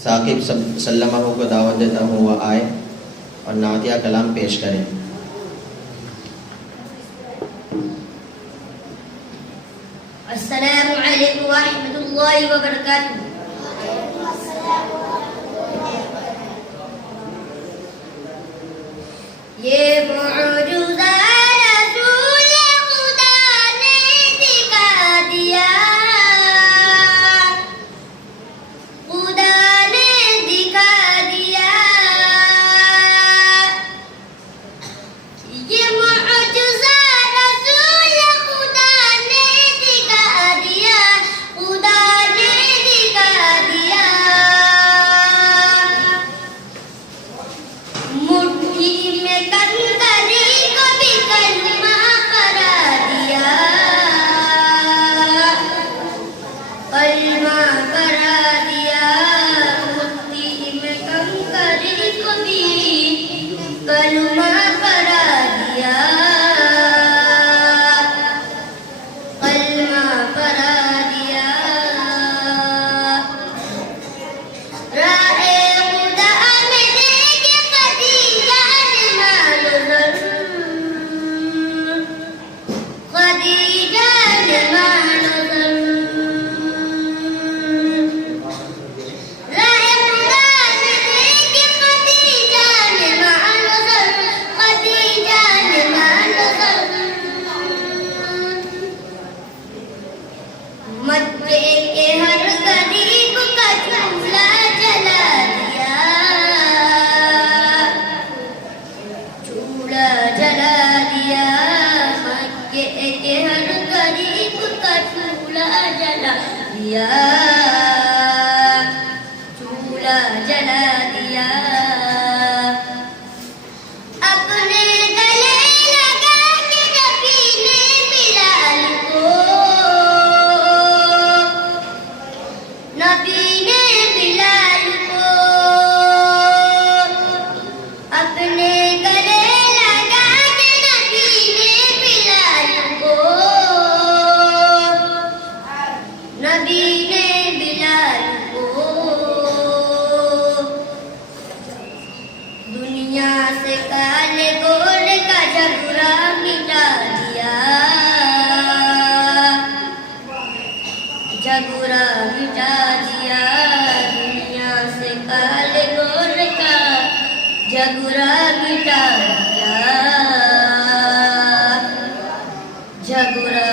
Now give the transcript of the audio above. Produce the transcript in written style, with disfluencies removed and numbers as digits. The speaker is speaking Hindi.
साकिब सल्लमा को दावत देता हूँ वह आए और नातिया कलाम पेश करें। अस्सलामु अलैकुम व रहमतुल्लाहि व बरकातुहू। ये मौजूदा रसूल खुदा ने दिखा दिया, खुदा ने दिखा दिया। ये मौजूदा रसूल खुदा ने दिखा दिया, खुदा ने दिखा दिया। मुट्ठी में कंकरी को भी कलमा करा दिया, कलमा करा दिया। मुट्ठी में कंकरी को भी कलमा करा दिया, कलमा करा दिया। राहे खुदा में देखे खदीजा ने मानज़र, खदीजा ने मानज़र। राहे खुदा में देखे खदीजा ने मानज़र, खदीजा ने मानज़र। मक्के के हर गरीब का चूल्हा जला दिया, चूल्हा जला दिया। मक्के के हर गरीब का चूल्हा जला दिया, चूल्हा जला दिया। अपने गले लगा के नबी ने बिलाल को, नबी ने बिलाल को अपने गले लगा के, नबी ने बिलाल को, नबी ने बिलाल को। दुनिया से काले गोर का झगड़ा मिटा दिया, झगड़ा मिटा दिया। दुनिया से काले गोर का झगड़ा मिटा दिया, झगड़ा